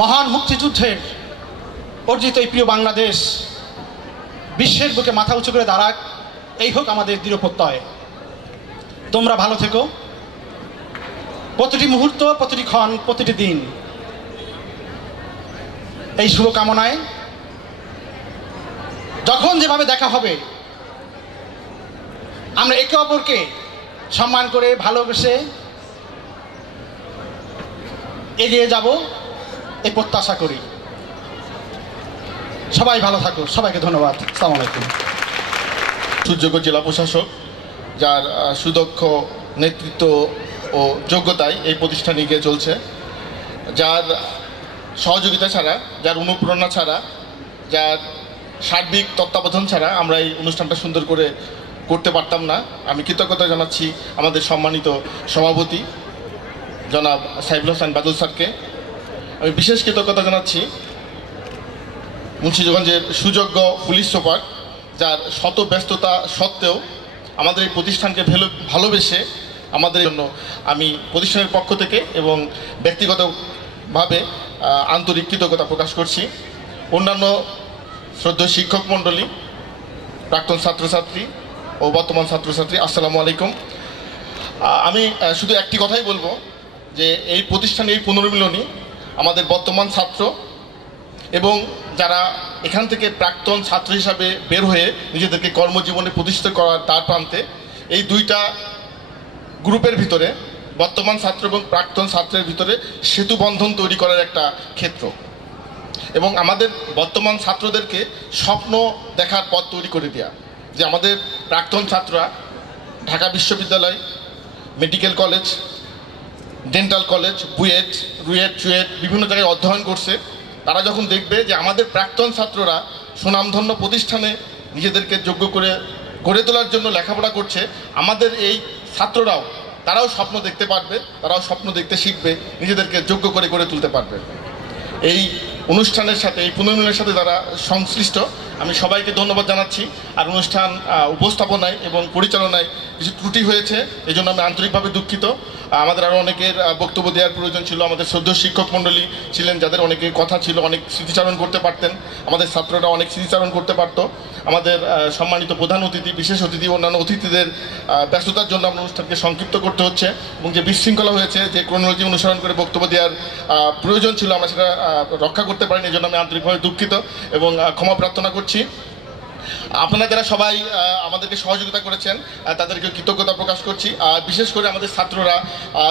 মহান মুক্তিযুদ্ধের অর্জিত এই প্রিয় বাংলাদেশ বিশ্বের বুকে মাথা উঁচু করে দাঁড়াক, এই হোক আমাদের দৃঢ় প্রত্যয়। তোমরা ভালো থেকো, প্রতিটি মুহূর্ত, প্রতিটি ক্ষণ, প্রতিটি দিন এই শুভকামনায় যখন যেভাবে দেখা হবে আমরা একে অপরকে সম্মান করে ভালোবেসে এগিয়ে যাব এই প্রত্যাশা করি। সবাই ভালো থাকো, সবাইকে ধন্যবাদ। আসসালামু আলাইকুম। সুযোগ্য জেলা প্রশাসক, যার সুদক্ষ নেতৃত্ব ও যোগ্যতায় এই প্রতিষ্ঠান এগিয়ে চলছে, যার সহযোগিতা ছাড়া, যার অনুপ্রেরণা ছাড়া, যার সার্বিক তত্ত্বাবধান ছাড়া আমরা এই অনুষ্ঠানটা সুন্দর করে করতে পারতাম না। আমি কৃতজ্ঞতা জানাচ্ছি আমাদের সম্মানিত সভাপতি জনাব সাইফুল হাসান বাদল স্যারকে। আমি বিশেষ কৃতজ্ঞতা জানাচ্ছি মুন্সিগঞ্জের সুযোগ্য পুলিশ সুপার, যার শত ব্যস্ততা সত্ত্বেও আমাদের এই প্রতিষ্ঠানকে ভালোবেসে আমাদের জন্য আমি প্রতিষ্ঠানের পক্ষ থেকে এবং ব্যক্তিগতভাবে আন্তরিক কৃতজ্ঞতা প্রকাশ করছি। অন্যান্য শ্রদ্ধেয় শিক্ষক মণ্ডলী, প্রাক্তন ছাত্রছাত্রী ও বর্তমান ছাত্রছাত্রী, আসসালামু আলাইকুম। আমি শুধু একটি কথাই বলবো যে এই প্রতিষ্ঠানে এই পুনর্মিলনী আমাদের বর্তমান ছাত্র এবং যারা এখান থেকে প্রাক্তন ছাত্র হিসাবে বের হয়ে নিজেদেরকে কর্মজীবনে প্রতিষ্ঠিত করার দ্বার প্রান্তে, এই দুইটা গ্রুপের ভিতরে বর্তমান ছাত্র এবং প্রাক্তন ছাত্রের ভিতরে সেতু বন্ধন তৈরি করার একটা ক্ষেত্র এবং আমাদের বর্তমান ছাত্রদেরকে স্বপ্ন দেখার পথ তৈরি করে দেওয়া, যে আমাদের প্রাক্তন ছাত্ররা ঢাকা বিশ্ববিদ্যালয়, medical college, dental college, BUET, RUET, CUET বিভিন্ন জায়গায় অধ্যয়ন করছে। তারা যখন দেখবে যে আমাদের প্রাক্তন ছাত্ররা সুনামধন্য প্রতিষ্ঠানে নিজেদেরকে যোগ্য করে গড়ে তোলার জন্য লেখাপড়া করছে, আমাদের এই ছাত্ররাও তারাও স্বপ্ন দেখতে পারবে, তারাও স্বপ্ন দেখতে শিখবে, নিজেদেরকে যোগ্য করে গড়ে তুলতে পারবে। এই অনুষ্ঠানের সাথে, এই পুনর্মিলনের সাথে যারা সংশ্লিষ্ট, আমি সবাইকে ধন্যবাদ জানাচ্ছি। আর অনুষ্ঠান উপস্থাপনায় এবং পরিচালনায় কিছু ত্রুটি হয়েছে, এই জন্য আমি আন্তরিকভাবে দুঃখিত। আমাদের আরও অনেকের বক্তব্য দেওয়ার প্রয়োজন ছিল। আমাদের শ্রদ্ধেয় শিক্ষক মণ্ডলী ছিলেন, যাদের অনেকের কথা ছিল, অনেক স্মৃতিচারণ করতে পারতেন, আমাদের ছাত্ররা অনেক স্মৃতিচারণ করতে পারত। আমাদের সম্মানিত প্রধান অতিথি, বিশেষ অতিথি, অন্যান্য অতিথিদের ব্যস্ততার জন্য আমরা অনুষ্ঠানকে সংক্ষিপ্ত করতে হচ্ছে এবং যে বিশৃঙ্খলা হয়েছে, যে ক্রোনোলজি অনুসরণ করে বক্তব্য দেওয়ার প্রয়োজন ছিল, আমরা সেটা রক্ষা করতে পারিনি। এই জন্য আমি আন্তরিকভাবে দুঃখিত এবং ক্ষমা প্রার্থনা করছি। আপনারা যারা সবাই আমাদেরকে সহযোগিতা করেছেন তাদেরকে কৃতজ্ঞতা প্রকাশ করছি। আর বিশেষ করে আমাদের ছাত্ররা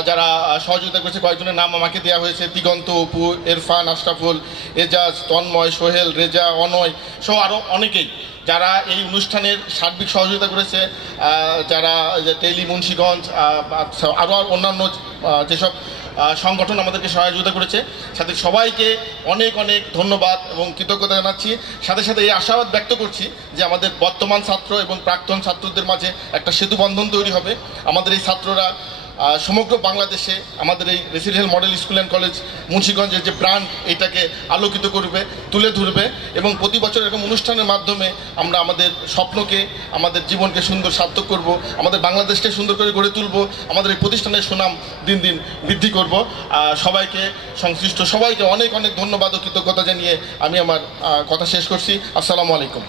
যারা সহযোগিতা করেছে, কয়েকজনের নাম আমাকে দেওয়া হয়েছে: দিগন্ত, অপু, ইরফান, আশরাফুল, এজাজ, তন্ময়, সোহেল, রেজা, অনয় সহ আরও অনেকেই যারা এই অনুষ্ঠানের সার্বিক সহযোগিতা করেছে, যারা টেলি, মুন্সিগঞ্জ, আরও অন্যান্য যেসব সংগঠন আমাদেরকে সহযোগিতা করেছে, সাথে সবাইকে অনেক অনেক ধন্যবাদ এবং কৃতজ্ঞতা জানাচ্ছি। সাথে সাথে এই আশাবাদ ব্যক্ত করছি যে আমাদের বর্তমান ছাত্র এবং প্রাক্তন ছাত্রদের মাঝে একটা সেতু বন্ধন তৈরি হবে। আমাদের এই ছাত্ররা সমগ্র বাংলাদেশে আমাদের এই residential model school and college মুন্সিগঞ্জের যে ব্র্যান্ড, এটাকে আলোকিত করবে, তুলে ধরবে এবং প্রতি বছর এরকম অনুষ্ঠানের মাধ্যমে আমরা আমাদের স্বপ্নকে, আমাদের জীবনকে সুন্দর সার্থক করব, আমাদের বাংলাদেশকে সুন্দর করে গড়ে তুলব, আমাদের এই প্রতিষ্ঠানের সুনাম দিন দিন বৃদ্ধি করব। সবাইকে, সংশ্লিষ্ট সবাইকে অনেক অনেক ধন্যবাদ ও কৃতজ্ঞতা জানিয়ে আমি আমার কথা শেষ করছি। আসসালামু আলাইকুম।